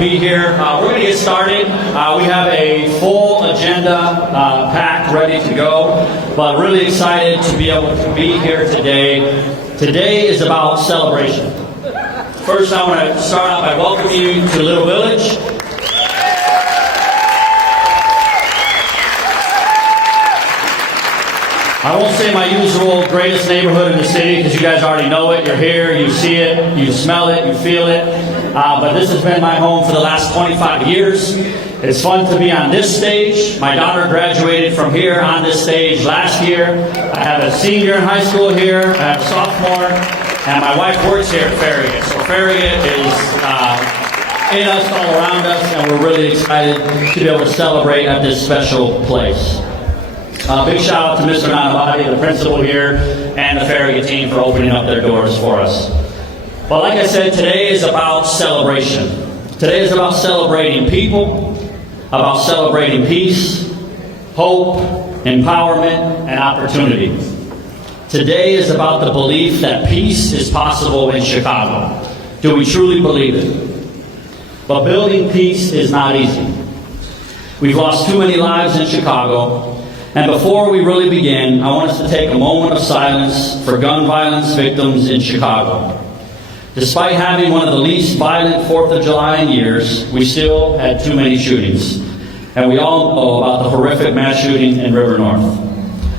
Be here. We're going to get started. We have a full agenda packed, ready to go, but really excited to be able to be here today. Today is about celebration. First, I want to start out by welcoming you to Little Village. I won't say my usual greatest neighborhood in the city because you guys already know it. You're here, you see it, you smell it, you feel it. But this has been my home for the last 25 years. It's fun to be on this stage. My daughter graduated from here on this stage last year. I have a senior in high school here. I have a sophomore. And my wife works here at Farragut. So Farragut is in us, all around us, and we're really excited to be able to celebrate at this special place. Big shout out to Mr. Nanavati, the principal here, and the Farragut team for opening up their doors for us. But like I said, today is about celebration. Today is about celebrating people, about celebrating peace, hope, empowerment, and opportunity. Today is about the belief that peace is possible in Chicago. Do we truly believe it? But building peace is not easy. We've lost too many lives in Chicago. And before we really begin, I want us to take a moment of silence for gun violence victims in Chicago. Despite having one of the least violent 4th of July in years, we still had too many shootings. And we all know about the horrific mass shooting in River North.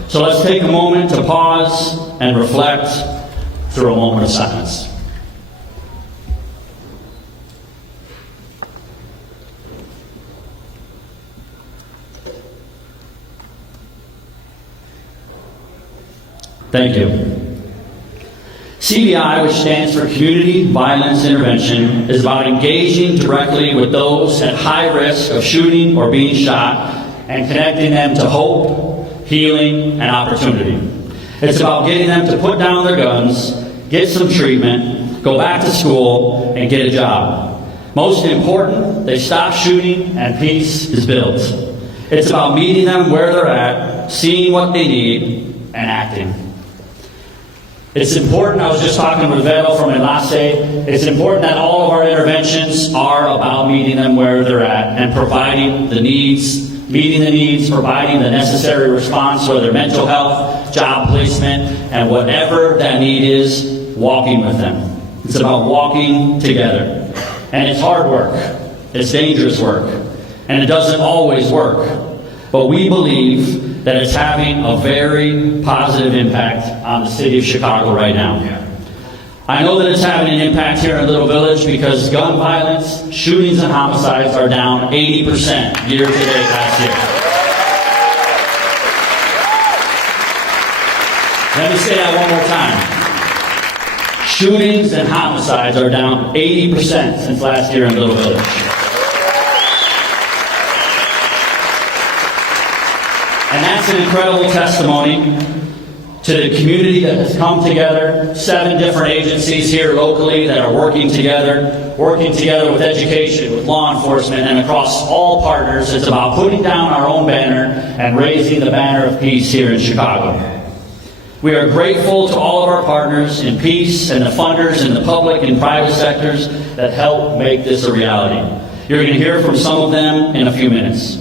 So let's take a moment to pause and reflect through a moment of silence. Thank you. CVI, which stands for Community Violence Intervention, is about engaging directly with those at high risk of shooting or being shot and connecting them to hope, healing, and opportunity. It's about getting them to put down their guns, get some treatment, go back to school, and get a job. Most important, they stop shooting and peace is built. It's about meeting them where they're at, seeing what they need, and acting. It's important, I was just talking with Vero from Enlace, it's important that all of our interventions are about meeting them where they're at and providing the needs, meeting the needs, providing the necessary response, whether mental health, job placement, and whatever that need is, walking with them. It's about walking together. And it's hard work, it's dangerous work, and it doesn't always work. But we believe that it's having a very positive impact on the city of Chicago right now. I know that it's having an impact here in Little Village because gun violence, shootings, and homicides are down 80% year to date last year. Let me say that one more time. Shootings and homicides are down 80% since last year in Little Village. And that's an incredible testimony to the community that has come together, 7 different agencies here locally that are working together with education, with law enforcement, and across all partners. It's about putting down our own banner and raising the banner of peace here in Chicago. We are grateful to all of our partners in peace and the funders in the public and private sectors that help make this a reality. You're going to hear from some of them in a few minutes.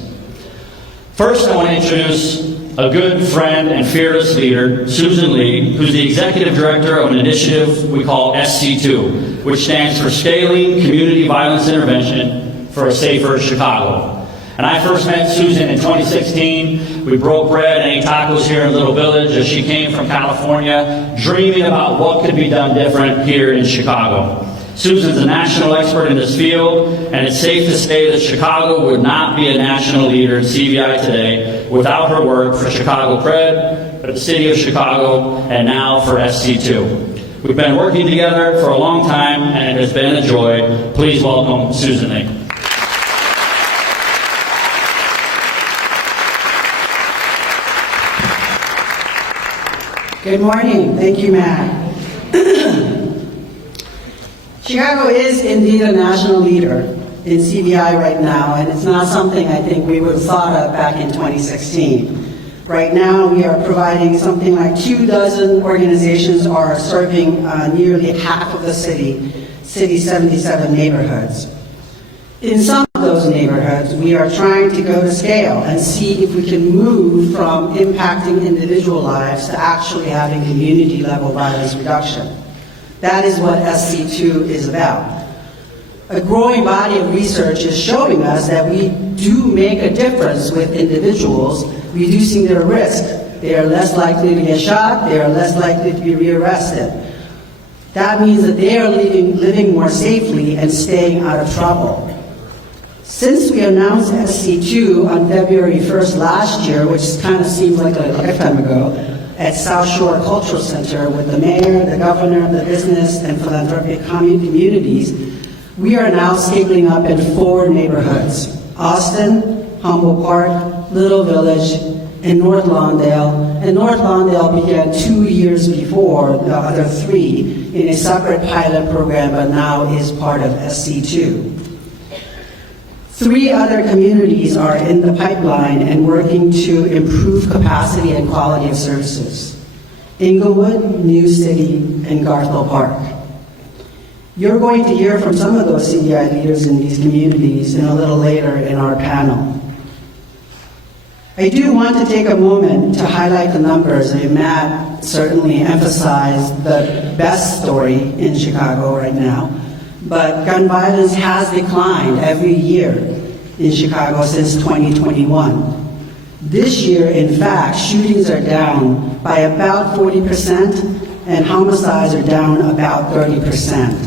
First, I want to introduce a good friend and fearless leader, Susan Lee, who's the executive director of an initiative we call SC2, which stands for Scaling Community Violence Intervention for a Safer Chicago. And I first met Susan in 2016. We broke bread and ate tacos here in Little Village as she came from California, dreaming about what could be done different here in Chicago. Susan's a national expert in this field, and it's safe to say that Chicago would not be a national leader in CVI today without her work for Chicago Cred, for the City of Chicago, and now for SC2. We've been working together for a long time, and it has been a joy. Please welcome Susan Lee. Good morning. Thank you, Matt. Chicago is indeed a national leader in CVI right now, and it's not something I think we would have thought of back in 2016. Right now, we are providing something like 24 organizations are serving nearly half of the city's 77 neighborhoods. In some of those neighborhoods, we are trying to go to scale and see if we can move from impacting individual lives to actually having community-level violence reduction. That is what SC2 is about. A growing body of research is showing us that we do make a difference with individuals, reducing their risk. They are less likely to get shot, they are less likely to be rearrested. That means that they are living more safely and staying out of trouble. Since we announced SC2 on February 1st last year, which kind of seems like a lifetime ago, at South Shore Cultural Center with the mayor, the governor, the business, and philanthropic communities, we are now scaling up in 4 neighborhoods: Austin, Humboldt Park, Little Village, and North Lawndale. And North Lawndale began 2 years before the other 3 in a separate pilot program, but now is part of SC2. 3 other communities are in the pipeline and working to improve capacity and quality of services: Inglewood, New City, and Garthwell Park. You're going to hear from some of those CVI leaders in these communities a little later in our panel. I do want to take a moment to highlight the numbers. Matt certainly emphasized the best story in Chicago right now, but gun violence has declined every year in Chicago since 2021. This year, in fact, shootings are down by about 40%, and homicides are down about 30%.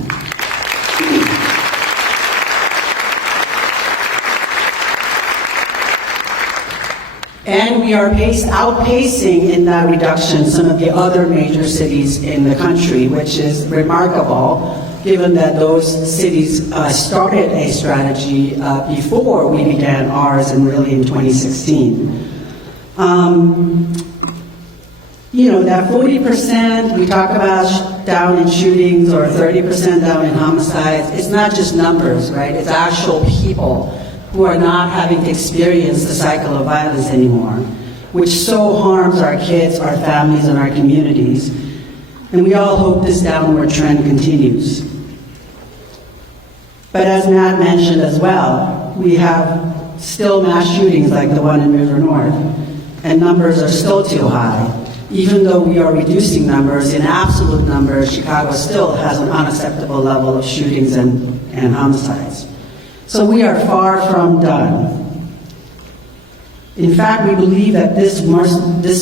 And we are outpacing in that reduction some of the other major cities in the country, which is remarkable, given that those cities started a strategy before we began ours, and really in 2016. You know, that 40% we talk about down in shootings or 30% down in homicides, it's not just numbers, right? It's actual people who are not having to experience the cycle of violence anymore, which so harms our kids, our families, and our communities. And we all hope this downward trend continues. But as Matt mentioned as well, we have still mass shootings like the one in River North, and numbers are still too high. Even though we are reducing numbers, in absolute numbers, Chicago still has an unacceptable level of shootings and homicides. So we are far from done. In fact, we believe that this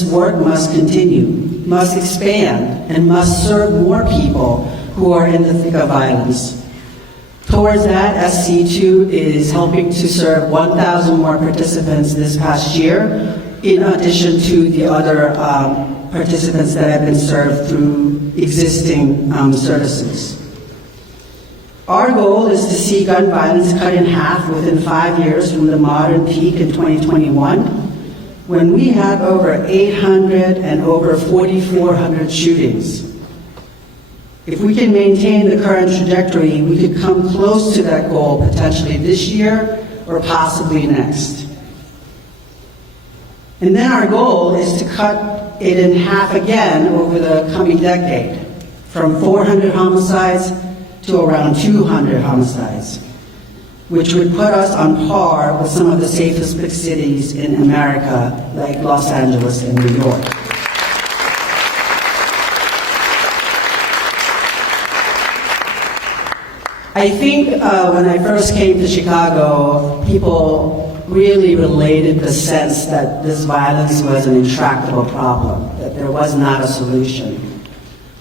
work must continue, must expand, and must serve more people who are in the thick of violence. Towards that, SC2 is helping to serve 1,000 more participants this past year, in addition to the other participants that have been served through existing services. Our goal is to see gun violence cut in half within 5 years from the modern peak in 2021, when we had over 800 and over 4,400 shootings. If we can maintain the current trajectory, we could come close to that goal potentially this year or possibly next. And then our goal is to cut it in half again over the coming decade, from 400 homicides to around 200 homicides, which would put us on par with some of the safest big cities in America, like Los Angeles and New York. I think when I first came to Chicago, people really related the sense that this violence was an intractable problem, that there was not a solution.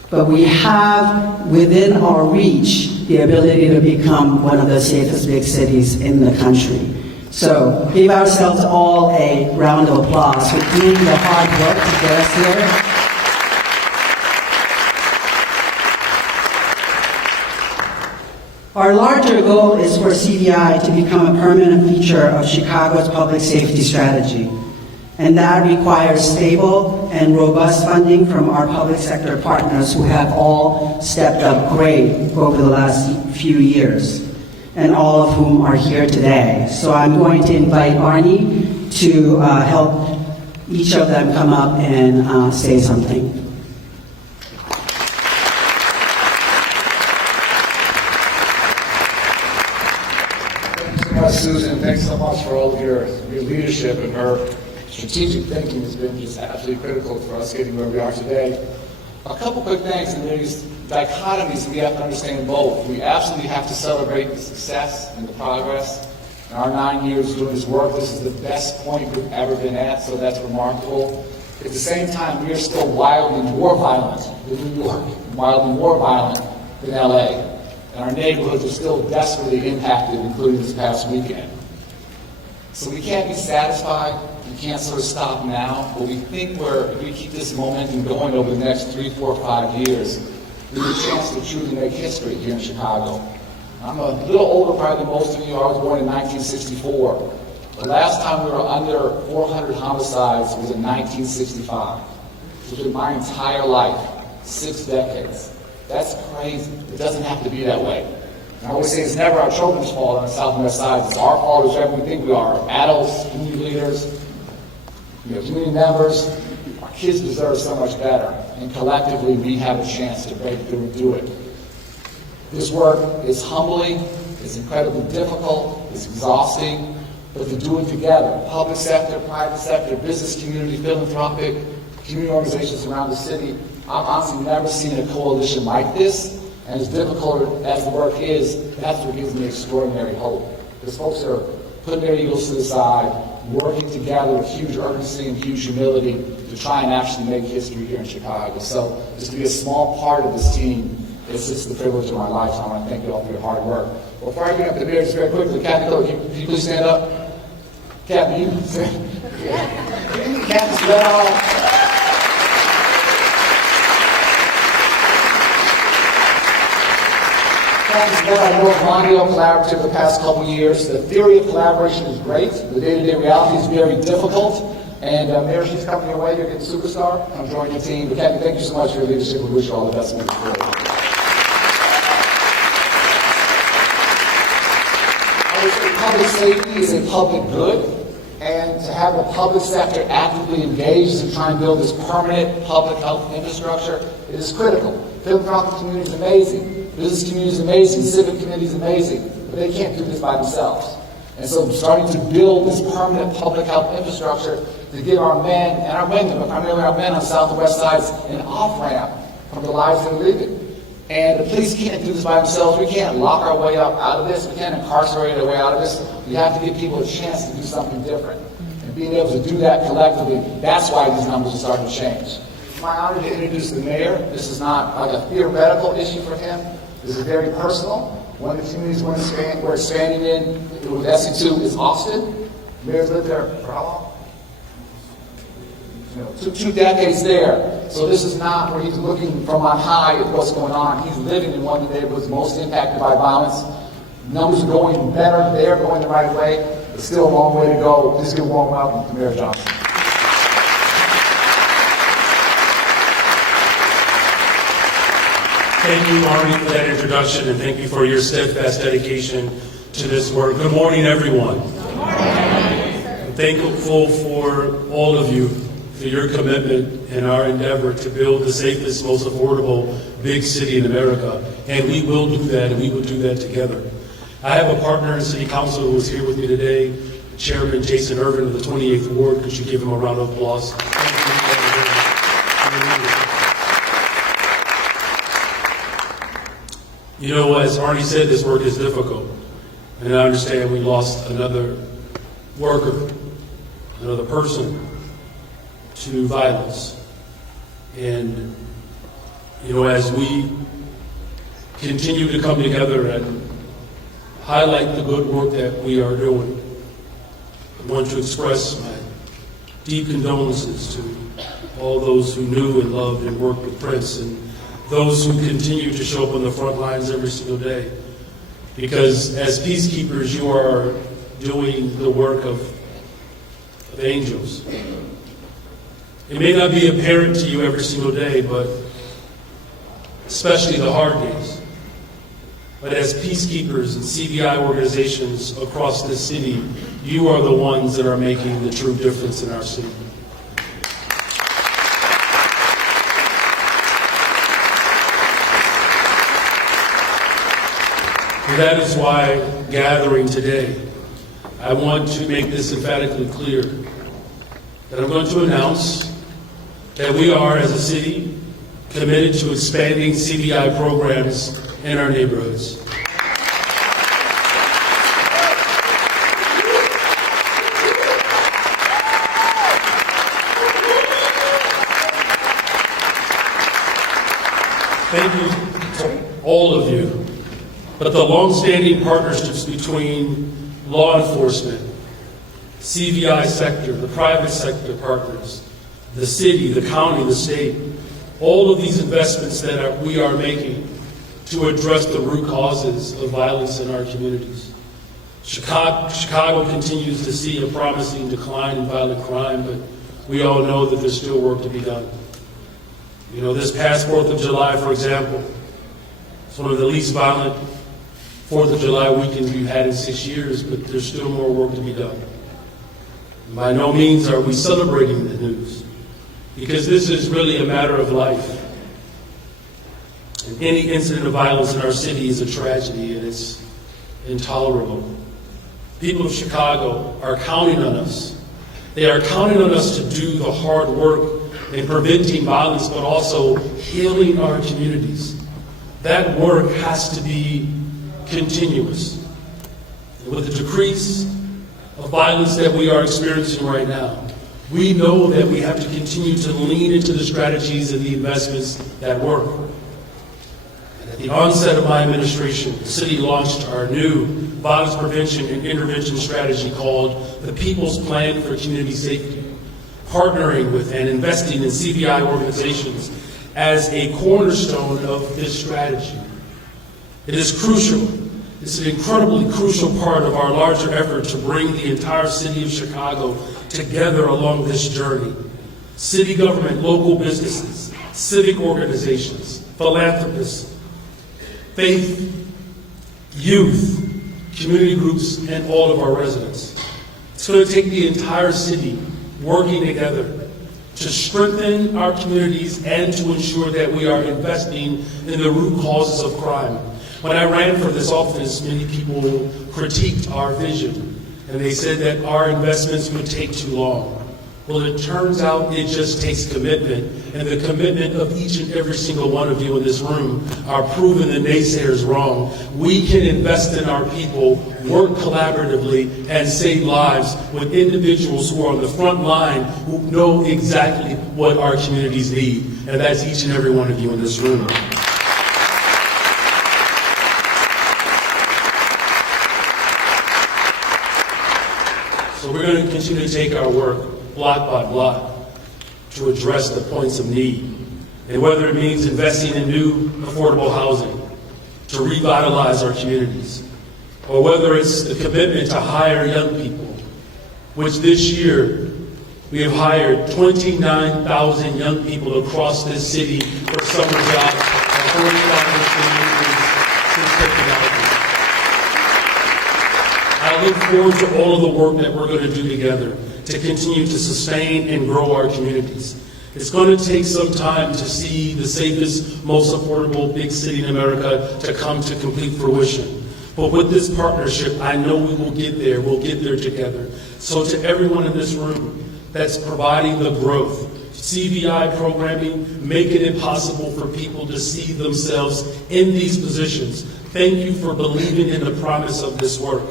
But we have within our reach the ability to become one of the safest big cities in the country. So give ourselves all a round of applause for doing the hard work to get us here. Our larger goal is for CVI to become a permanent feature of Chicago's public safety strategy. And that requires stable and robust funding from our public sector partners who have all stepped up great over the last few years, and all of whom are here today. So I'm going to invite Arnie to help each of them come up and say something. much, Susan. Thanks so much for all of your leadership, and her strategic thinking has been just absolutely critical for us getting where we are today. A couple quick things, and there's dichotomies we have to understand both. We absolutely have to celebrate the success and the progress. In our 9 years doing this work, this is the best point we've ever been at, so that's remarkable. At the same time, we are still wildly more violent than New York, wildly more violent than LA. And our neighborhoods are still desperately impacted, including this past weekend. So we can't be satisfied. We can't sort of stop now. But we think if we keep this momentum going over the next 3, 4, 5 years, we have a chance to truly make history here in Chicago. I'm a little older probably than most of you. I was born in 1964. The last time we were under 400 homicides was in 1965. So it's been my entire life, 6 decades. That's crazy. It doesn't have to be that way. And I always say it's never our children's fault on the South and West Side. It's our fault as whatever we think we are. Adults, community leaders, community members. Our kids deserve so much better. And collectively, we have a chance to break through and do it. This work is humbling, it's incredibly difficult, it's exhausting, but to do it together, public sector, private sector, business community, philanthropic, community organizations around the city, I've honestly never seen a coalition like this, and as difficult as the work is, that's what gives me extraordinary hope. Because folks are putting their egos to the side, working together with huge urgency and huge humility to try and actually make history here in Chicago. So just to be a small part of this team, it's just the privilege of my life, so I want to thank you all for your hard work. Well, before I bring up the mayor, just very quickly, Kathy, can you please stand up? Kathy, you stand. Kathy Svedal. Kathy Svedal, I worked with Mondio Collaborative the past couple years. The theory of collaboration is great. The day-to-day reality is very difficult. And Mayor, she's coming your way. You're getting superstar. I'm joining your team. But Kathy, thank you so much for your leadership. We wish you all the best moving forward. Public safety is a public good, and to have the public sector actively engaged in trying to build this permanent public health infrastructure, it is critical. Philanthropic community is amazing, business community is amazing, civic community is amazing, but they can't do this by themselves. And so starting to build this permanent public health infrastructure to give our men and our women, but primarily our men on the South and West Sides, an off-ramp from the lives they're living. And the police can't do this by themselves. We can't lock our way up out of this. We can't incarcerate our way out of this. We have to give people a chance to do something different. And being able to do that collectively, that's why these numbers are starting to change. It's my honor to introduce the mayor. This is not like a theoretical issue for him. This is very personal. One of the communities we're expanding in with SC2 is Austin. The mayor's lived there for how long? 2 decades there. So this is not where he's looking from on high at what's going on. He's living in one of the neighborhoods most impacted by violence. Numbers are going better. They're going the right way. But still a long way to go. Please give a warm welcome to Mayor Johnson. Thank you, Arnie, for that introduction, and thank you for your steadfast dedication to this work. Good morning, everyone. Good morning. I'm thankful for all of you, for your commitment in our endeavor to build the safest, most affordable big city in America. And we will do that, and we will do that together. I have a partner in City Council who is here with me today, Chairman Jason Irvin of the 28th Ward. Could you give him a round of applause? You know, as Arnie said, this work is difficult. And I understand we lost another worker, another person to violence. And, you know, as we continue to come together and highlight the good work that we are doing, I want to express my deep condolences to all those who knew and loved and worked with Prince, and those who continue to show up on the front lines every single day. Because as peacekeepers, you are doing the work of angels. It may not be apparent to you every single day, but especially the hard days. But as peacekeepers and CVI organizations across this city, you are the ones that are making the true difference in our city. And that is why gathering today I want to make this emphatically clear that I'm going to announce that we are, as a city, committed to expanding CVI programs in our neighborhoods. Thank you to all of you, but the long-standing partnerships between law enforcement, CVI sector, the private sector partners, the city, the county, the state, all of these investments that we are making to address the root causes of violence in our communities. Chicago continues to see a promising decline in violent crime, but we all know that there's still work to be done. You know, this past 4th of July, for example, it's one of the least violent 4th of July weekends we've had in 6 years, but there's still more work to be done. By no means are we celebrating the news, because this is really a matter of life. And any incident of violence in our city is a tragedy, and it's intolerable. People of Chicago are counting on us. They are counting on us to do the hard work in preventing violence, but also healing our communities. That work has to be continuous. And with the decrease of violence that we are experiencing right now, we know that we have to continue to lean into the strategies and the investments that work. And at the onset of my administration, the city launched our new violence prevention and intervention strategy called the People's Plan for Community Safety, partnering with and investing in CVI organizations as a cornerstone of this strategy. It is crucial. It's an incredibly crucial part of our larger effort to bring the entire city of Chicago together along this journey. City government, local businesses, civic organizations, philanthropists, faith, youth, community groups, and all of our residents. It's going to take the entire city working together to strengthen our communities and to ensure that we are investing in the root causes of crime. When I ran for this office, many people critiqued our vision, and they said that our investments would take too long. Well, it turns out it just takes commitment, and the commitment of each and every single one of you in this room are proving the naysayers wrong. We can invest in our people, work collaboratively, and save lives with individuals who are on the front line who know exactly what our communities need, and that's each and every one of you in this room. So we're going to continue to take our work block by block to address the points of need. And whether it means investing in new affordable housing to revitalize our communities, or whether it's the commitment to hire young people, which this year we have hired 29,000 young people across this city for summer jobs at $45 since taking office. I look forward to all of the work that we're going to do together to continue to sustain and grow our communities. It's going to take some time to see the safest, most affordable big city in America to come to complete fruition. But with this partnership, I know we will get there. We'll get there together. So to everyone in this room that's providing the growth, CVI programming, making it possible for people to see themselves in these positions, thank you for believing in the promise of this work.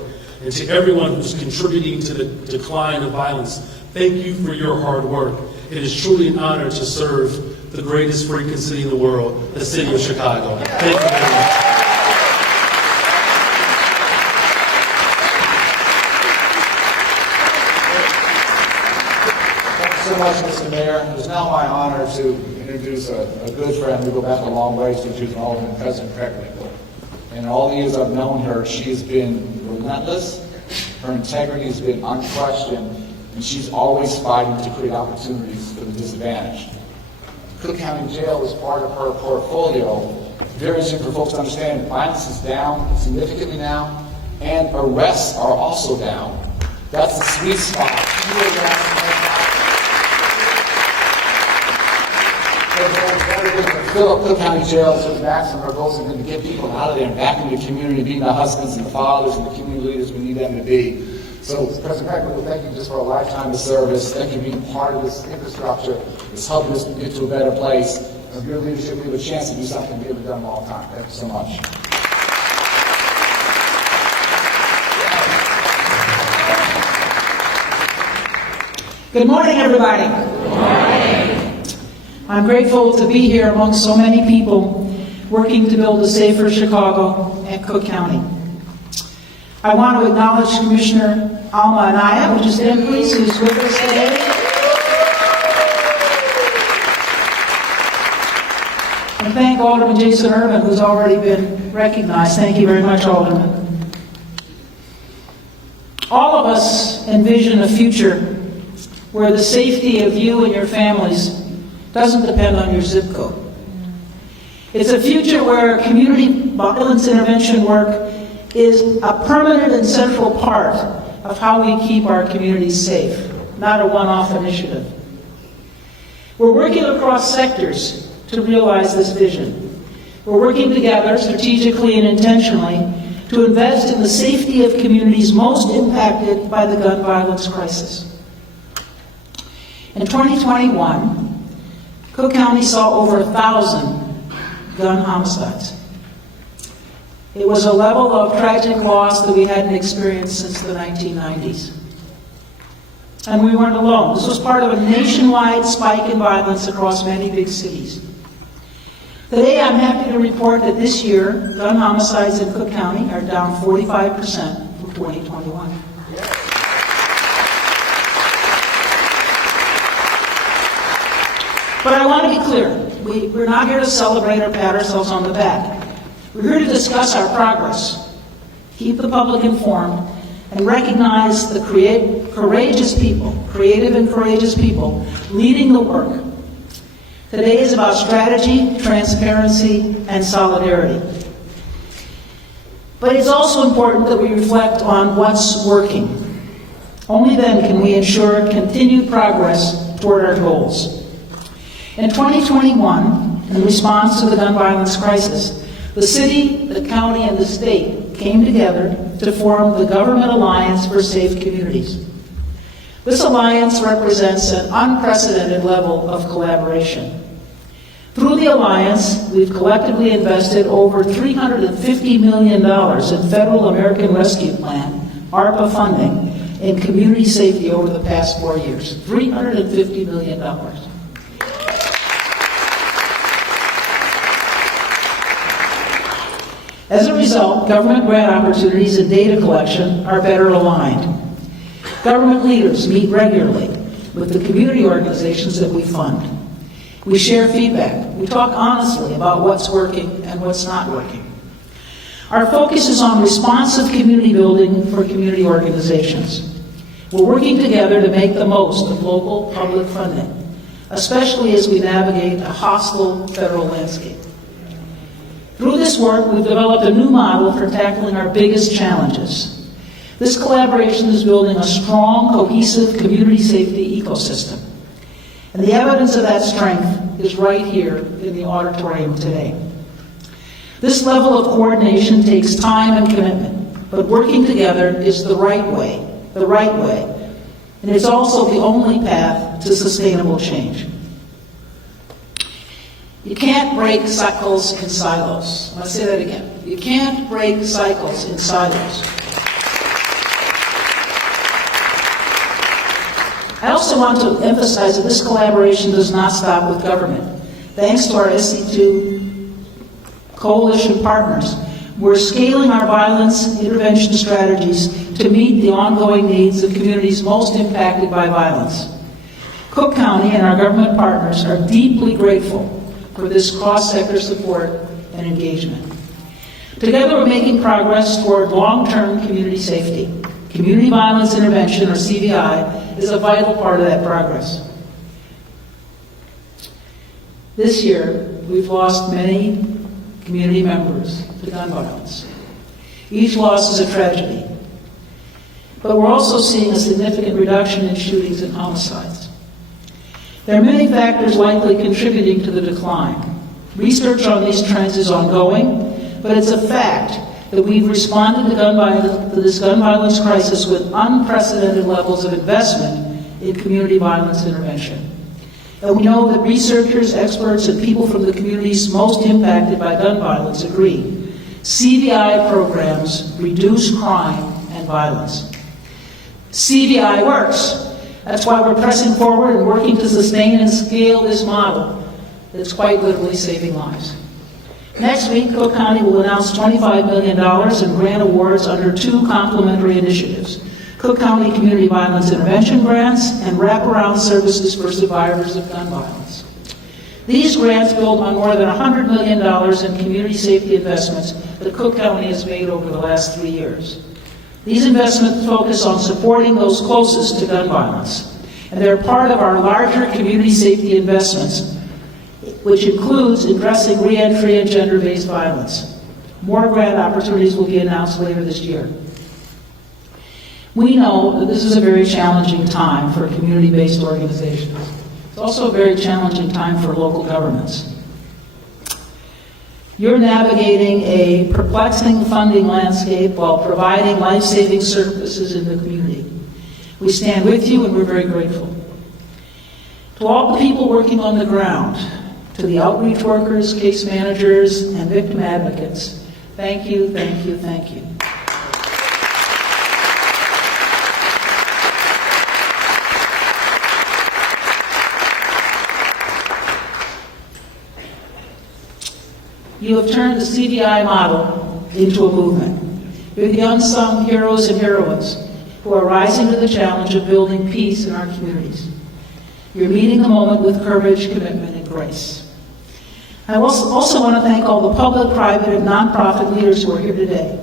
And to everyone who's contributing to the decline of violence, thank you for your hard work. It is truly an honor to serve the greatest freaking city in the world, the city of Chicago. Thank you very much. Thank you so much, Mr. Mayor. It is now my honor to introduce a good friend. We go back a long way since she was Alderman President Gregory. In all the years I've known her, she has been relentless. Her integrity has been unquestioned, and she's always fighting to create opportunities for the disadvantaged. Cook County Jail is part of her portfolio. Very easy for folks to understand. Violence is down significantly now, and arrests are also down. That's the sweet spot. Fill up Cook County Jail to the maximum. Our goals are to get people out of there and back into the community, being the husbands and the fathers and the community leaders we need them to be. So, President Craig, we will thank you just for a lifetime of service. Thank you for being part of this infrastructure that's helping us get to a better place. And with your leadership, we have a chance to do something we haven't done in a long time. Thank you so much. Good morning, everybody. Good morning. I'm grateful to be here among so many people working to build a safer Chicago and Cook County. I want to acknowledge Commissioner Alma Anaya, would you stand please, who's with us today. And thank Alderman Jason Urban, who's already been recognized. Thank you very much, Alderman. All of us envision a future where the safety of you and your families doesn't depend on your zip code. It's a future where community violence intervention work is a permanent and central part of how we keep our communities safe, not a one-off initiative. We're working across sectors to realize this vision. We're working together strategically and intentionally to invest in the safety of communities most impacted by the gun violence crisis. In 2021, Cook County saw over 1,000 gun homicides. It was a level of tragic loss that we hadn't experienced since the 1990s. And we weren't alone. This was part of a nationwide spike in violence across many big cities. Today, I'm happy to report that this year, gun homicides in Cook County are down 45% from 2021. But I want to be clear, we're not here to celebrate or pat ourselves on the back. We're here to discuss our progress, keep the public informed, and recognize the courageous people, creative and courageous people, leading the work. Today is about strategy, transparency, and solidarity. But it's also important that we reflect on what's working. Only then can we ensure continued progress toward our goals. In 2021, in response to the gun violence crisis, the city, the county, and the state came together to form the Government Alliance for Safe Communities. This alliance represents an unprecedented level of collaboration. Through the alliance, we've collectively invested over $350 million in Federal American Rescue Plan, ARPA funding, in community safety over the past 4 years. $350 million. As a result, government grant opportunities and data collection are better aligned. Government leaders meet regularly with the community organizations that we fund. We share feedback. We talk honestly about what's working and what's not working. Our focus is on responsive community building for community organizations. We're working together to make the most of local public funding, especially as we navigate a hostile federal landscape. Through this work, we've developed a new model for tackling our biggest challenges. This collaboration is building a strong, cohesive community safety ecosystem. And the evidence of that strength is right here in the auditorium today. This level of coordination takes time and commitment, but working together is the right way. And it's also the only path to sustainable change. You can't break cycles in silos. I want to say that again. You can't break cycles in silos. I also want to emphasize that this collaboration does not stop with government. Thanks to our SC2 coalition partners, we're scaling our violence intervention strategies to meet the ongoing needs of communities most impacted by violence. Cook County and our government partners are deeply grateful for this cross-sector support and engagement. Together, we're making progress toward long-term community safety. Community violence intervention, or CVI, is a vital part of that progress. This year, we've lost many community members to gun violence. Each loss is a tragedy. But we're also seeing a significant reduction in shootings and homicides. There are many factors likely contributing to the decline. Research on these trends is ongoing, but it's a fact that we've responded to this gun violence crisis with unprecedented levels of investment in community violence intervention. And we know that researchers, experts, and people from the communities most impacted by gun violence agree. CVI programs reduce crime and violence. CVI works. That's why we're pressing forward and working to sustain and scale this model that's quite literally saving lives. Next week, Cook County will announce $25 million in grant awards under 2 complementary initiatives: Cook County Community Violence Intervention Grants and Wraparound Services for Survivors of Gun Violence. These grants build on more than $100 million in community safety investments that Cook County has made over the last 3 years. These investments focus on supporting those closest to gun violence, and they're part of our larger community safety investments, which includes addressing reentry and gender-based violence. More grant opportunities will be announced later this year. We know that this is a very challenging time for community-based organizations. It's also a very challenging time for local governments. You're navigating a perplexing funding landscape while providing life-saving services in the community. We stand with you, and we're very grateful. To all the people working on the ground, to the outreach workers, case managers, and victim advocates, thank you, thank you, thank you. You have turned the CVI model into a movement. You're the unsung heroes and heroines who are rising to the challenge of building peace in our communities. You're meeting the moment with courage, commitment, and grace. I also want to thank all the public, private, and nonprofit leaders who are here today.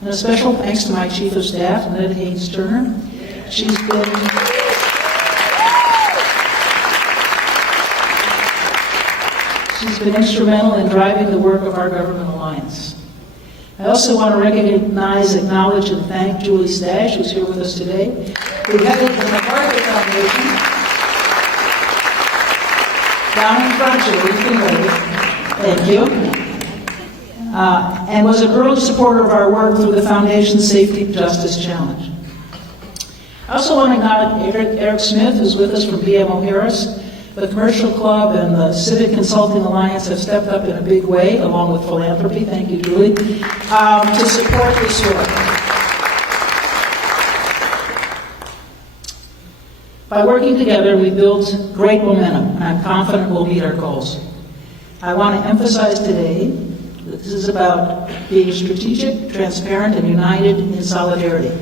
And a special thanks to my Chief of Staff, Ned Haynes-Turner. She's been instrumental in driving the work of our Government Alliance. I also want to recognize, acknowledge, and thank Julie Stash, who's here with us today, who headed the MacArthur Foundation. Down in front, Julie, you can wave. Thank you. And was an early supporter of our work through the Foundation's Safety Justice Challenge. I also want to acknowledge Eric Smith, who's with us from BMO Harris. The Commercial Club and the Civic Consulting Alliance have stepped up in a big way, along with Philanthropy, thank you, Julie, to support this work. By working together, we built great momentum, and I'm confident we'll meet our goals. I want to emphasize today that this is about being strategic, transparent, and united in solidarity.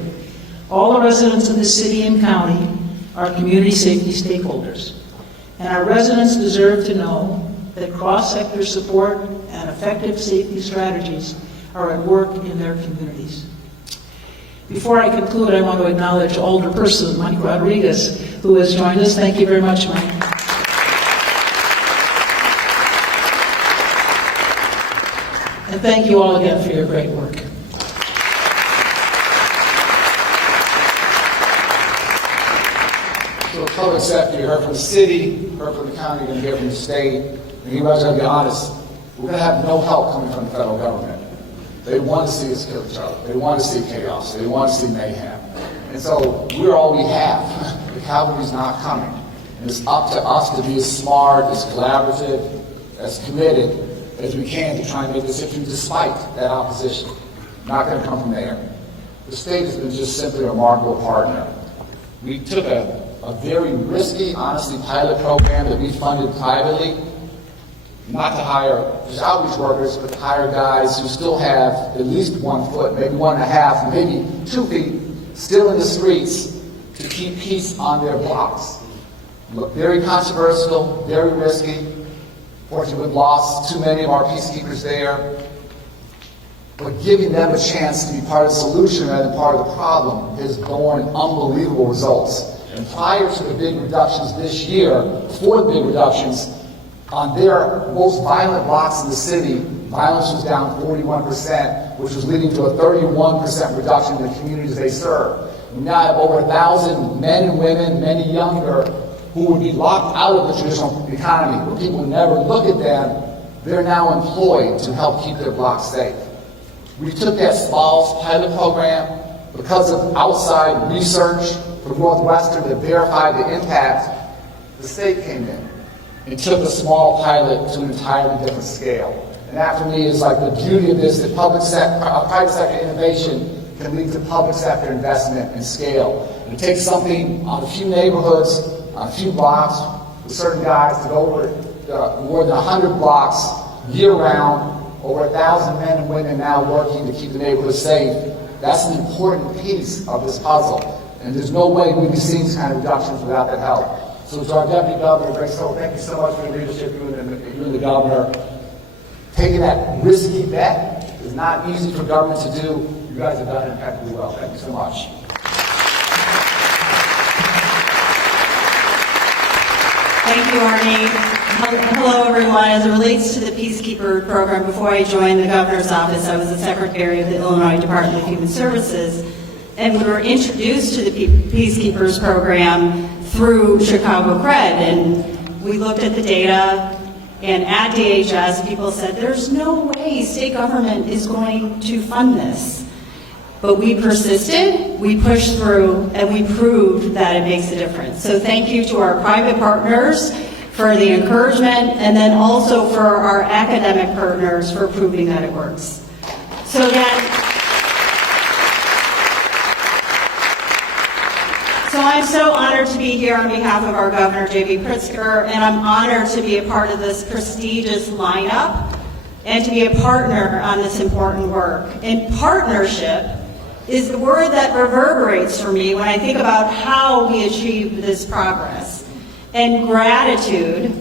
All the residents of this city and county are community safety stakeholders. And our residents deserve to know that cross-sector support and effective safety strategies are at work in their communities. Before I conclude, I want to acknowledge older person, Mike Rodriguez, who has joined us. Thank you very much, Mike. And thank you all again for your great work. So the public sector, you heard from the city, heard from the county, you're going to hear from the state. And you guys are going to be honest, we're going to have no help coming from the federal government. They want to see us kill each other. They want to see chaos. They want to see mayhem. And so we're all we have. The cavalry's not coming. And it's up to us to be as smart, as collaborative, as committed as we can to try and make this issue despite that opposition. Not going to come from there. The state has been just simply a remarkable partner. We took a very risky, honestly, pilot program that we funded privately, not to hire just outreach workers, but to hire guys who still have at least 1 foot, maybe 1.5, maybe 2 feet, still in the streets to keep peace on their blocks. Look, very controversial, very risky. Fortunately, we've lost too many of our peacekeepers there. But giving them a chance to be part of the solution rather than part of the problem has borne unbelievable results. And prior to the big reductions this year, before the big reductions, on their most violent blocks in the city, violence was down 41%, which was leading to a 31% reduction in the communities they serve. We now have over 1,000 men and women, many younger, who would be locked out of the traditional economy, where people would never look at them. They're now employed to help keep their blocks safe. We took that small pilot program because of outside research from Northwestern to verify the impact. The state came in and took a small pilot to an entirely different scale. And that for me is like the beauty of this, that private sector innovation can lead to public sector investment and scale. And it takes something on a few neighborhoods, on a few blocks, with certain guys to go over more than 100 blocks year-round, over 1,000 men and women now working to keep the neighborhood safe. That's an important piece of this puzzle. And there's no way we'd be seeing these kind of reductions without that help. So to our Deputy Governor, Greg Stoll, thank you so much for your leadership, you and the Governor. Taking that risky bet is not easy for government to do. You guys have done it impeccably well. Thank you so much. Thank you, Arnie. Hello, everyone. As it relates to the Peacekeeper program, before I joined the governor's office, I was the secretary of the Illinois Department of Human Services, and we were introduced to the Peacekeepers program through Chicago Cred, and we looked at the data, and at DHS, people said, there's no way state government is going to fund this. But we persisted, we pushed through, and we proved that it makes a difference. So thank you to our private partners for the encouragement, and then also for our academic partners for proving that it works. So I'm so honored to be here on behalf of our Governor, J.B. Pritzker, and I'm honored to be a part of this prestigious lineup and to be a partner on this important work. And partnership is the word that reverberates for me when I think about how we achieved this progress. And gratitude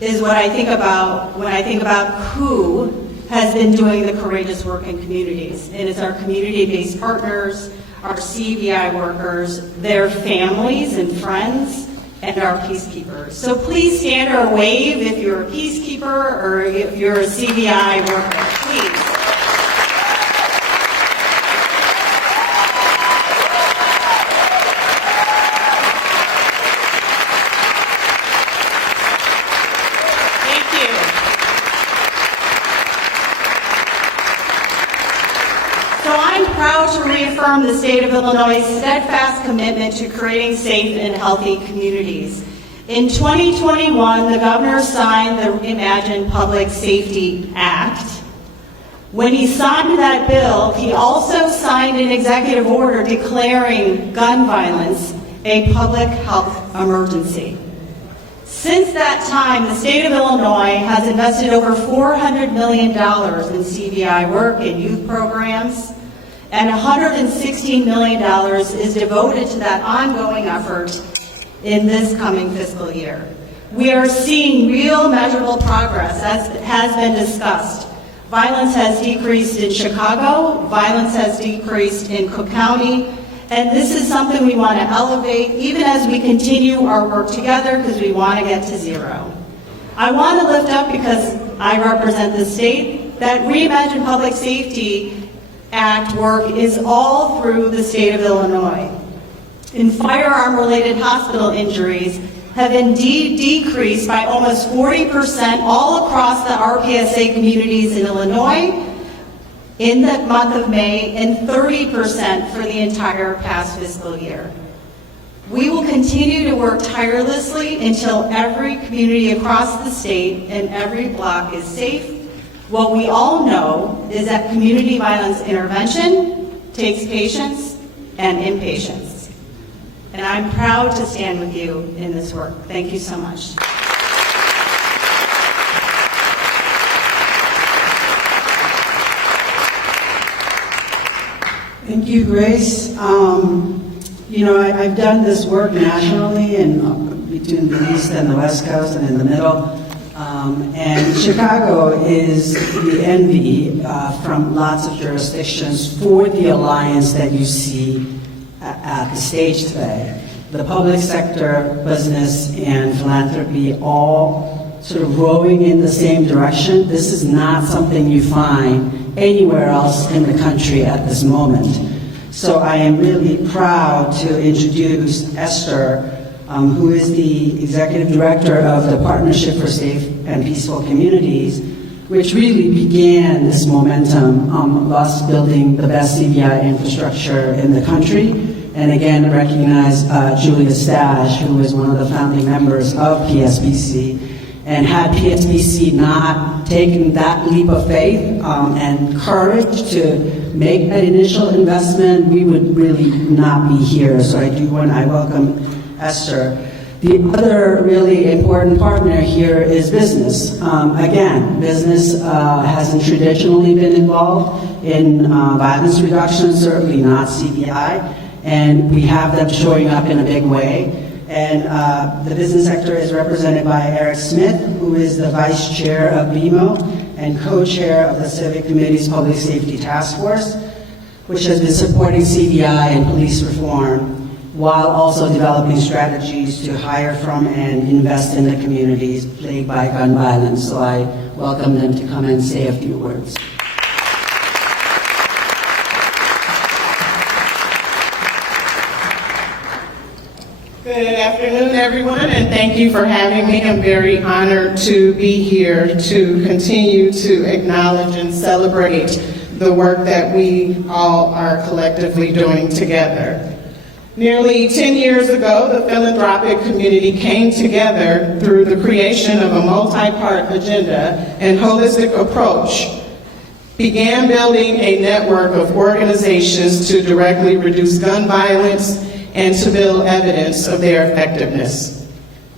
is what I think about when I think about who has been doing the courageous work in communities. And it's our community-based partners, our CVI workers, their families and friends, and our peacekeepers. So please stand or wave if you're a peacekeeper or if you're a CVI worker, please. To reaffirm the state of Illinois' steadfast commitment to creating safe and healthy communities. In 2021, the governor signed the Reimagine Public Safety Act. When he signed that bill, he also signed an executive order declaring gun violence a public health emergency. Since that time, the state of Illinois has invested over $400 million in CVI work and youth programs, and $116 million is devoted to that ongoing effort in this coming fiscal year. We are seeing real measurable progress, as has been discussed. Violence has decreased in Chicago, violence has decreased in Cook County, and this is something we want to elevate even as we continue our work together because we want to get to zero. I want to lift up, because I represent the state, that Reimagine Public Safety Act work is all through the state of Illinois. And firearm-related hospital injuries have indeed decreased by almost 40% all across the RPSA communities in Illinois in the month of May, and 30% for the entire past fiscal year. We will continue to work tirelessly until every community across the state and every block is safe. What we all know is that community violence intervention takes patience and impatience. And I'm proud to stand with you in this work. Thank you so much. Thank you, Grace. I've done this work nationally and between the East and the West Coast and in the middle. And Chicago is the envy from lots of jurisdictions for the alliance that you see at the stage today. The public sector, business, and philanthropy all sort of rowing in the same direction. This is not something you find anywhere else in the country at this moment. So I am really proud to introduce Esther, who is the Executive Director of the Partnership for Safe and Peaceful Communities, which really began this momentum of us building the best CVI infrastructure in the country. And again, recognize Julia Stash, who is one of the founding members of PSBC. And had PSBC not taken that leap of faith and courage to make that initial investment, we would really not be here. So I welcome Esther. The other really important partner here is business. Again, business hasn't traditionally been involved in violence reduction, certainly not CVI, and we have them showing up in a big way. And the business sector is represented by Eric Smith, who is the vice chair of BMO and co-chair of the Civic Committee's Public Safety Task Force, which has been supporting CVI and police reform, while also developing strategies to hire from and invest in the communities plagued by gun violence. So I welcome them to come and say a few words. Good afternoon, everyone, and thank you for having me. I'm very honored to be here to continue to acknowledge and celebrate the work that we all are collectively doing together. Nearly 10 years ago, the philanthropic community came together through the creation of a multi-part agenda and holistic approach, began building a network of organizations to directly reduce gun violence and to build evidence of their effectiveness.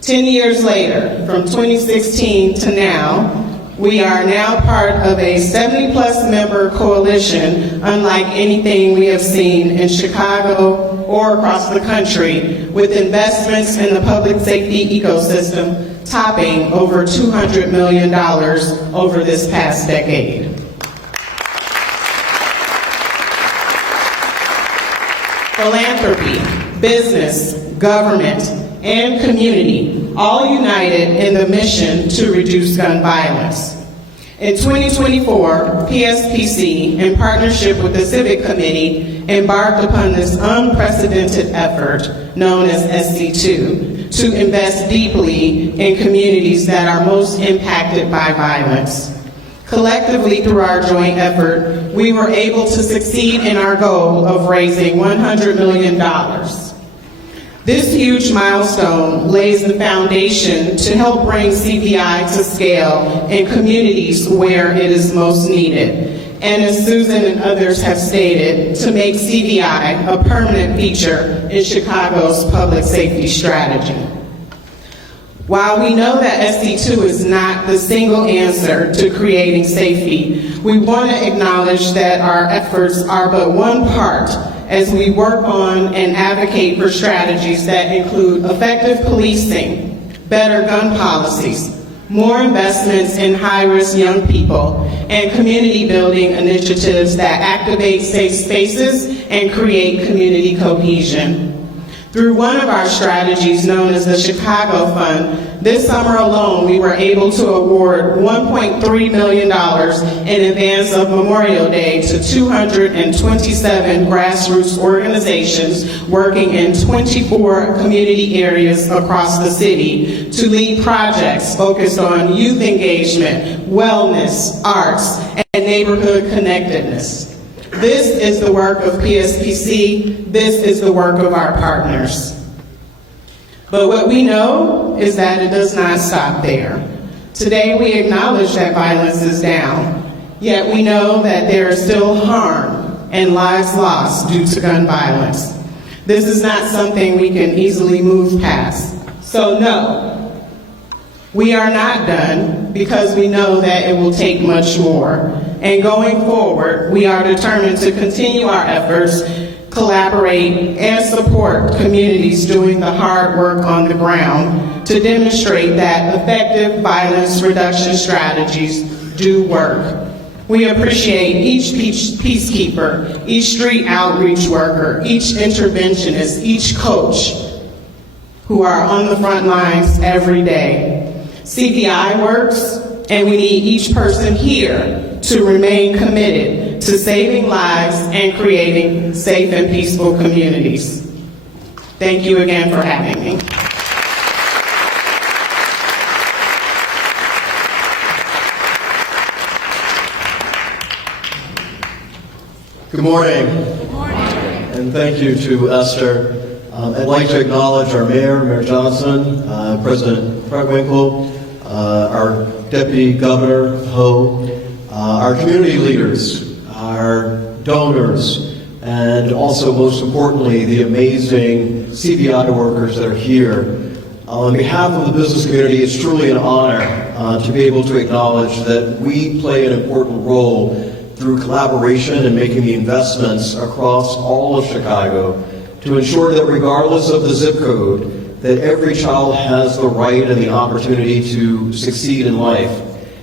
10 years later, from 2016 to now, we are now part of a 70-plus member coalition, unlike anything we have seen in Chicago or across the country, with investments in the public safety ecosystem topping over $200 million over this past decade. Philanthropy, business, government, and community all united in the mission to reduce gun violence. In 2024, PSPC, in partnership with the Civic Committee, embarked upon this unprecedented effort known as SC2 to invest deeply in communities that are most impacted by violence. Collectively, through our joint effort, we were able to succeed in our goal of raising $100 million. This huge milestone lays the foundation to help bring CVI to scale in communities where it is most needed. And as Susan and others have stated, to make CVI a permanent feature in Chicago's public safety strategy. While we know that SC2 is not the single answer to creating safety, we want to acknowledge that our efforts are but one part as we work on and advocate for strategies that include effective policing, better gun policies, more investments in high-risk young people, and community building initiatives that activate safe spaces and create community cohesion. Through one of our strategies known as the Chicago Fund, this summer alone we were able to award $1.3 million in advance of Memorial Day to 227 grassroots organizations working in 24 community areas across the city to lead projects focused on youth engagement, wellness, arts, and neighborhood connectedness. This is the work of PSPC. This is the work of our partners. But what we know is that it does not stop there. Today we acknowledge that violence is down, yet we know that there is still harm and lives lost due to gun violence. This is not something we can easily move past. So no, we are not done because we know that it will take much more. And going forward, we are determined to continue our efforts, collaborate, and support communities doing the hard work on the ground to demonstrate that effective violence reduction strategies do work. We appreciate each peacekeeper, each street outreach worker, each interventionist, each coach who are on the front lines every day. CVI works, and we need each person here to remain committed to saving lives and creating safe and peaceful communities. Thank you again for having me. Good morning. Good morning. And thank you to Esther. I'd like to acknowledge our Mayor, Mayor Johnson, President Winkle, our Deputy Governor, Ho, our community leaders, our donors, and also, most importantly, the amazing CVI workers that are here. On behalf of the business community, it's truly an honor to be able to acknowledge that we play an important role through collaboration and making the investments across all of Chicago to ensure that regardless of the zip code, that every child has the right and the opportunity to succeed in life.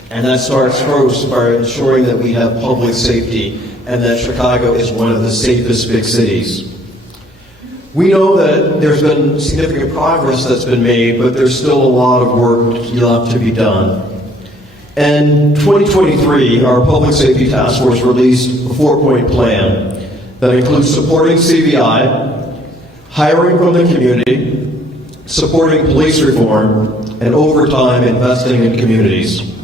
And that starts first by ensuring that we have public safety and that Chicago is one of the safest big cities. We know that there's been significant progress that's been made, but there's still a lot of work left to be done. In 2023, our Public Safety Task Force released a 4-point plan that includes supporting CVI, hiring from the community, supporting police reform, and over time investing in communities.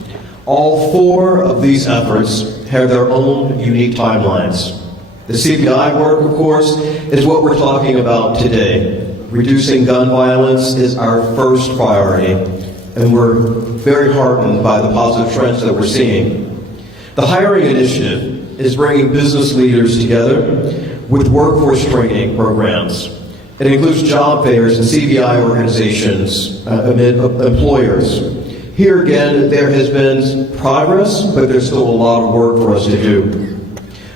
All 4 of these efforts have their own unique timelines. The CVI work, of course, is what we're talking about today. Reducing gun violence is our first priority, and we're very heartened by the positive trends that we're seeing. The hiring initiative is bringing business leaders together with workforce training programs. It includes job fairs and CVI organizations amid employers. Here again, there has been progress, but there's still a lot of work for us to do,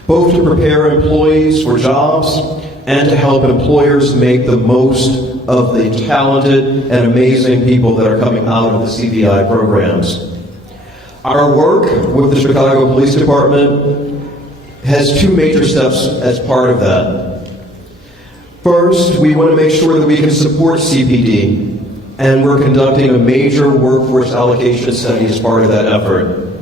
both to prepare employees for jobs and to help employers make the most of the talented and amazing people that are coming out of the CVI programs. Our work with the Chicago Police Department has 2 major steps as part of that. First, we want to make sure that we can support CPD, and we're conducting a major workforce allocation study as part of that effort.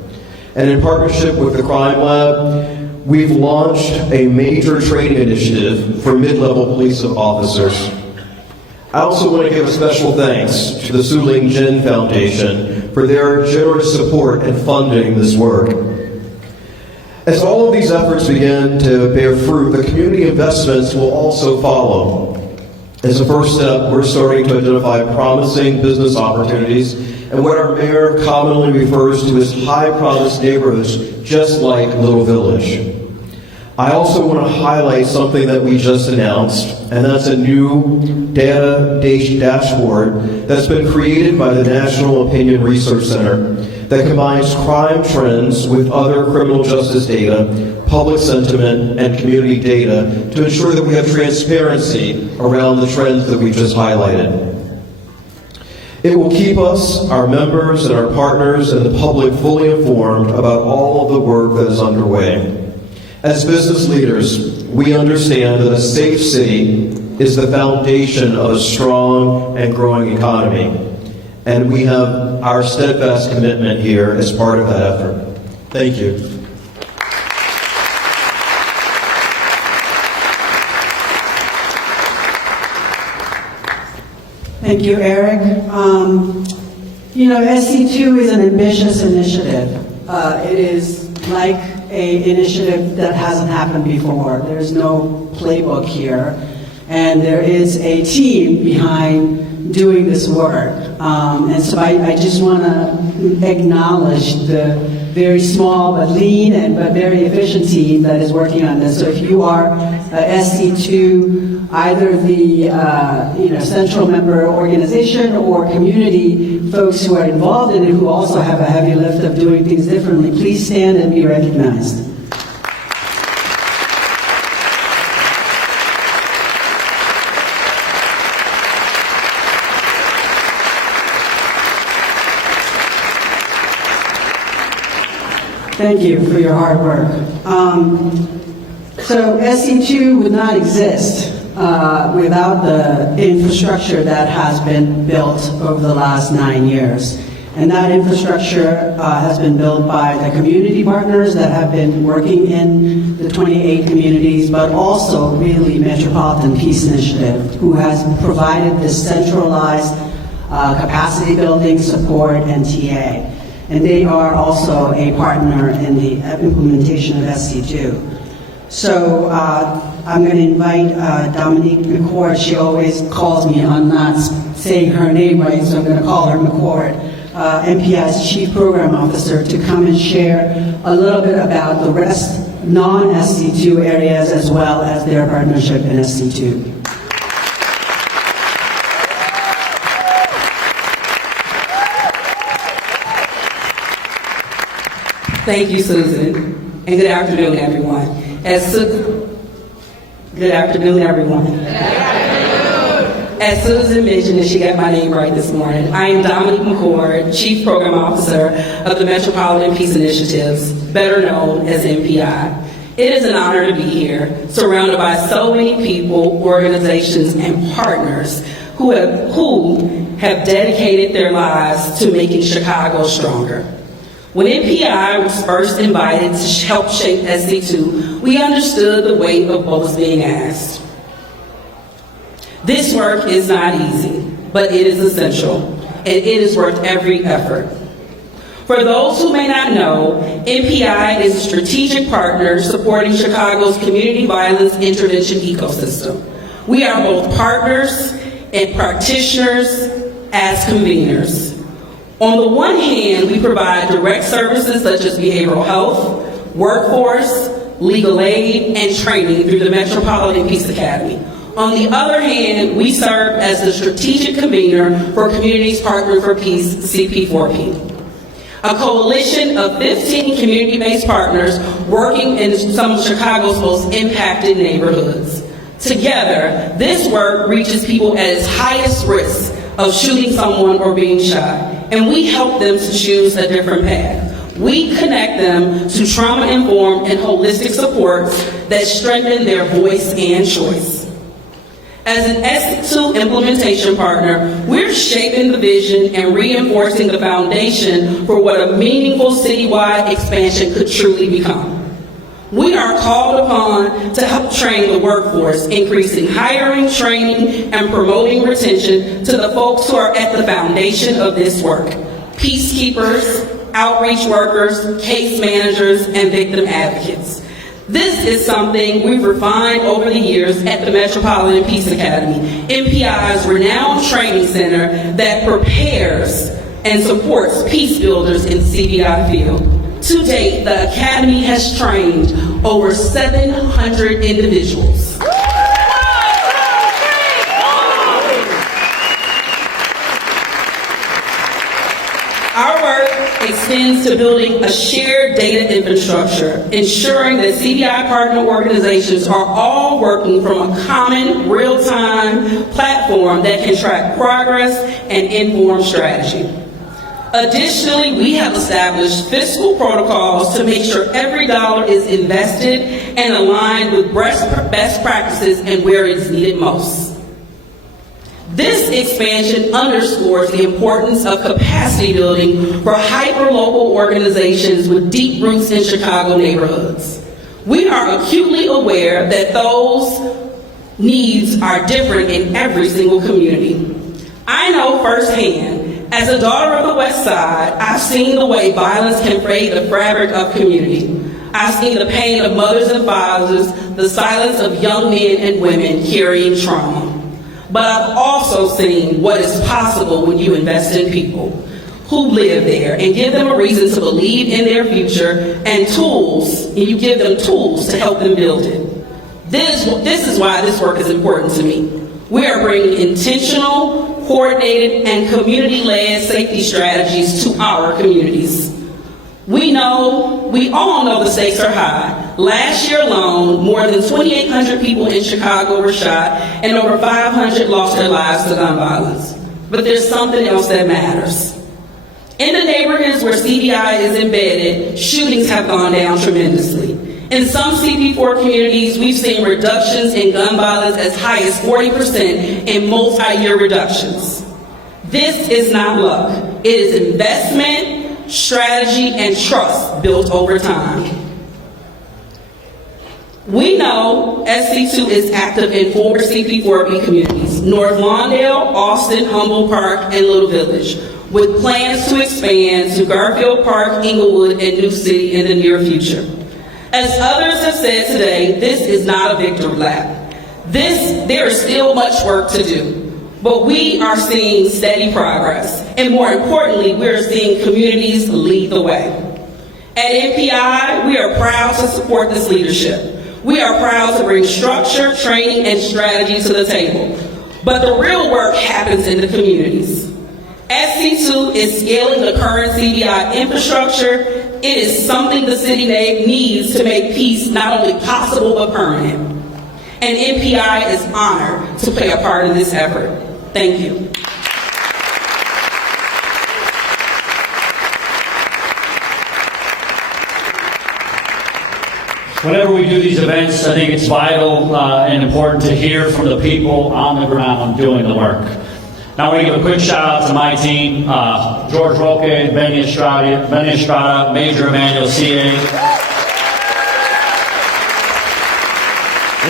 And in partnership with the Crime Lab, we've launched a major training initiative for mid-level police officers. I also want to give a special thanks to the Su Ling Jin Foundation for their generous support in funding this work. As all of these efforts begin to bear fruit, the community investments will also follow. As a first step, we're starting to identify promising business opportunities and what our mayor commonly refers to as high-promise neighborhoods, just like Little Village. I also want to highlight something that we just announced, and that's a new data dashboard that's been created by the National Opinion Research Center that combines crime trends with other criminal justice data, public sentiment, and community data to ensure that we have transparency around the trends that we just highlighted. It will keep us, our members, and our partners, and the public fully informed about all of the work that is underway. As business leaders, we understand that a safe city is the foundation of a strong and growing economy, and we have our steadfast commitment here as part of that effort. Thank you. Thank you, Eric. SC2 is an ambitious initiative. It is like an initiative that hasn't happened before. There's no playbook here, and there is a team behind doing this work. And so I just want to acknowledge the very small but lean but very efficient team that is working on this. So if you are SC2, either the central member organization or community folks who are involved in it who also have a heavy lift of doing things differently, please stand and be recognized. Thank you for your hard work. So SC2 would not exist without the infrastructure that has been built over the last 9 years. And that infrastructure has been built by the community partners that have been working in the 28 communities, but also really Metropolitan Peace Initiative, who has provided this centralized capacity building support and TA. And they are also a partner in the implementation of SC2. So I'm going to invite Dominique McCord. She always calls me on not saying her name right, so I'm going to call her McCord, MPI's Chief Program Officer, to come and share a little bit about the rest non-SC2 areas as well as their partnership in SC2. Thank you, Susan, and good afternoon, everyone. Good afternoon, everyone. As Susan mentioned, and she got my name right this morning, I am Dominique McCord, Chief Program Officer of the Metropolitan Peace Initiatives, better known as MPI. It is an honor to be here, surrounded by so many people, organizations, and partners who have dedicated their lives to making Chicago stronger. When MPI was first invited to help shape SC2, we understood the weight of what was being asked. This work is not easy, but it is essential, and it is worth every effort. For those who may not know, MPI is a strategic partner supporting Chicago's community violence intervention ecosystem. We are both partners and practitioners as conveners. On the one hand, we provide direct services such as behavioral health, workforce, legal aid, and training through the Metropolitan Peace Academy. On the other hand, we serve as the strategic convener for Communities Partner for Peace, CP4P, a coalition of 15 community-based partners working in some of Chicago's most impacted neighborhoods. Together, this work reaches people at its highest risk of shooting someone or being shot, and we help them to choose a different path. We connect them to trauma-informed and holistic supports that strengthen their voice and choice. As an SC2 implementation partner, we're shaping the vision and reinforcing the foundation for what a meaningful citywide expansion could truly become. We are called upon to help train the workforce, increasing hiring, training, and promoting retention to the folks who are at the foundation of this work: peacekeepers, outreach workers, case managers, and victim advocates. This is something we've refined over the years at the Metropolitan Peace Academy, MPI's renowned training center that prepares and supports peace builders in the CVI field. To date, the Academy has trained over 700 individuals. Our work extends to building a shared data infrastructure, ensuring that CVI partner organizations are all working from a common, real-time platform that can track progress and inform strategy. Additionally, we have established fiscal protocols to make sure every dollar is invested and aligned with best practices and where it is needed most. This expansion underscores the importance of capacity building for hyper-local organizations with deep roots in Chicago neighborhoods. We are acutely aware that those needs are different in every single community. I know firsthand, as a daughter of the West Side, I've seen the way violence can fray the fabric of community. I've seen the pain of mothers and fathers, the silence of young men and women carrying trauma. But I've also seen what is possible when you invest in people who live there and give them a reason to believe in their future and tools, and you give them tools to help them build it. This is why this work is important to me. We are bringing intentional, coordinated, and community-led safety strategies to our communities. We all know the stakes are high. Last year alone, more than 2,800 people in Chicago were shot and over 500 lost their lives to gun violence. But there's something else that matters. In the neighborhoods where CVI is embedded, shootings have gone down tremendously. In some CP4 communities, we've seen reductions in gun violence as high as 40% in multi-year reductions. This is not luck. It is investment, strategy, and trust built over time. We know SC2 is active in 4 CP4B communities: North Lawndale, Austin, Humboldt Park, and Little Village, with plans to expand to Garfield Park, Inglewood, and New City in the near future. As others have said today, this is not a victory lap. There is still much work to do, but we are seeing steady progress, and more importantly, we are seeing communities lead the way. At MPI, we are proud to support this leadership. We are proud to bring structure, training, and strategy to the table. But the real work happens in the communities. SC2 is scaling the current CVI infrastructure. It is something the city needs to make peace not only possible but permanent. And MPI is honored to play a part in this effort. Thank you. Whenever we do these events, I think it's vital and important to hear from the people on the ground doing the work. Now I want to give a quick shout out to my team, George Roque, Benny Estrada, Major Emmanuel C.A.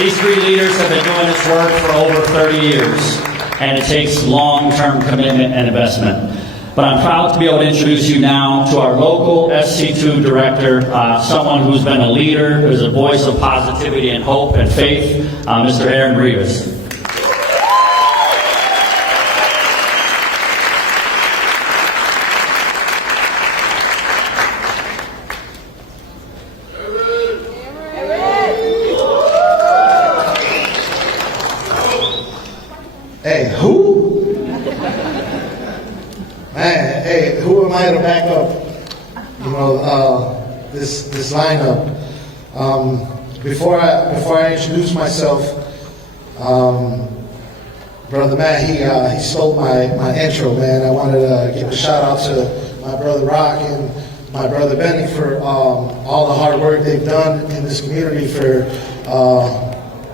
These three leaders have been doing this work for over 30 years, and it takes long-term commitment and investment. But I'm proud to be able to introduce you now to our local SC2 director, someone who's been a leader, who's a voice of positivity and hope and faith, Mr. Aaron Rivas. Hey, who? Man, hey, who am I to back up, this lineup? Before I introduce myself, Brother Matt, he stole my intro, man. I wanted to give a shout out to my brother Rock and my brother Benny for all the hard work they've done in this community for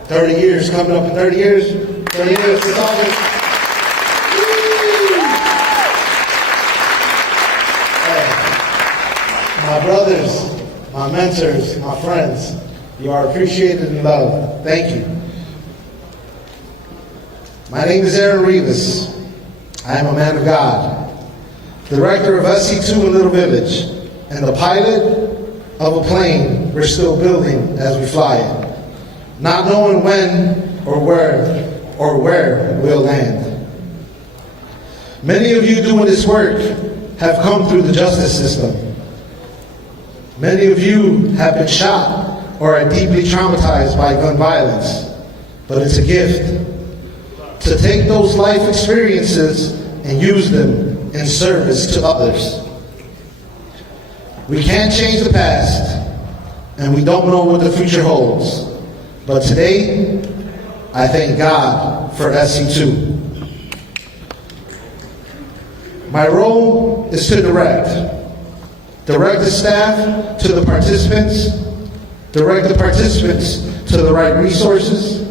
30 years, coming up in 30 years. 30 years, it's all good. My brothers, my mentors, my friends, you are appreciated and loved. Thank you. My name is Aaron Rivas. I am a man of God, director of SC2 in Little Village, and the pilot of a plane we're still building as we fly it, not knowing when or where we'll land. Many of you doing this work have come through the justice system. Many of you have been shot or are deeply traumatized by gun violence, but it's a gift to take those life experiences and use them in service to others. We can't change the past, and we don't know what the future holds, but today, I thank God for SC2. My role is to direct the staff to the participants, direct the participants to the right resources,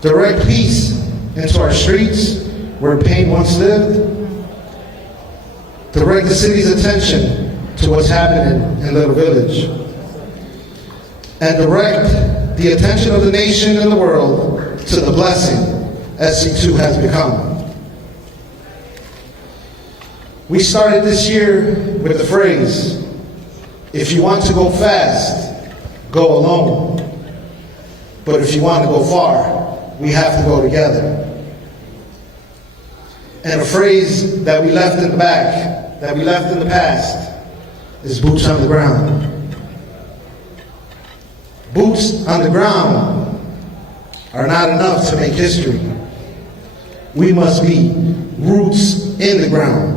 direct peace into our streets where pain once lived, direct the city's attention to what's happening in Little Village, and direct the attention of the nation and the world to the blessing SC2 has become. We started this year with the phrase, if you want to go fast, go alone. But if you want to go far, we have to go together. And a phrase that we left in the back, that we left in the past, is boots on the ground. Boots on the ground are not enough to make history. We must be roots in the ground.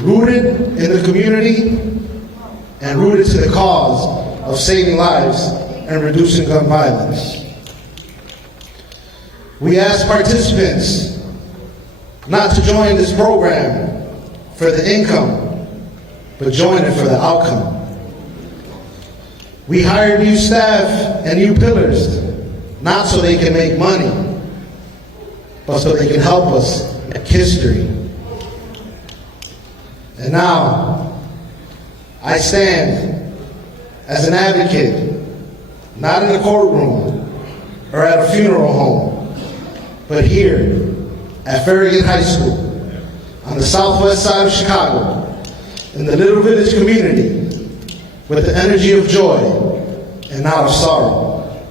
Rooted in the community and rooted to the cause of saving lives and reducing gun violence. We ask participants not to join this program for the income, but join it for the outcome. We hire new staff and new pillars, not so they can make money, but so they can help us make history. And now, I stand as an advocate, not in a courtroom or at a funeral home, but here at Farragut High School on the southwest side of Chicago in the Little Village community with the energy of joy and not of sorrow.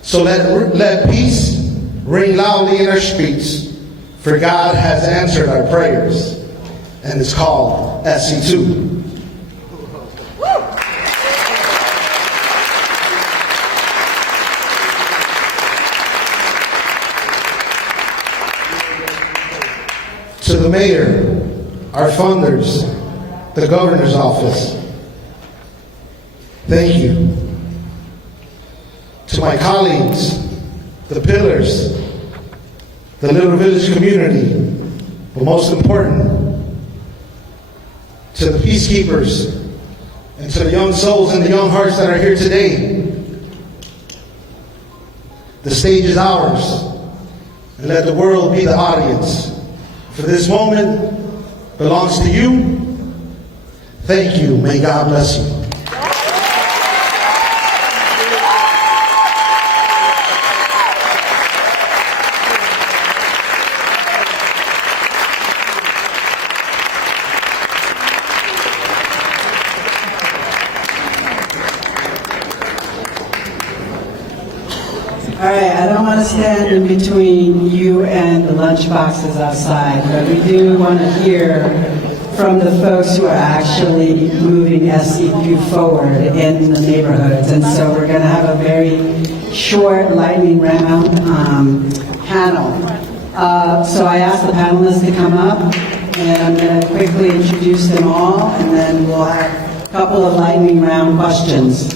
So let peace ring loudly in our streets, for God has answered our prayers, and it's called SC2. To the mayor, our funders, the governor's office, thank you. To my colleagues, the pillars, the Little Village community, but most important, to the peacekeepers and to the young souls and the young hearts that are here today. The stage is ours, and let the world be the audience. For this moment belongs to you. Thank you. May God bless you. All right, I don't want to stand in between you and the lunch boxes outside, but we do want to hear from the folks who are actually moving SCQ forward in the neighborhoods. And so we're going to have a very short lightning round panel. So I asked the panelists to come up, and I'm going to quickly introduce them all, and then we'll have a couple of lightning round questions.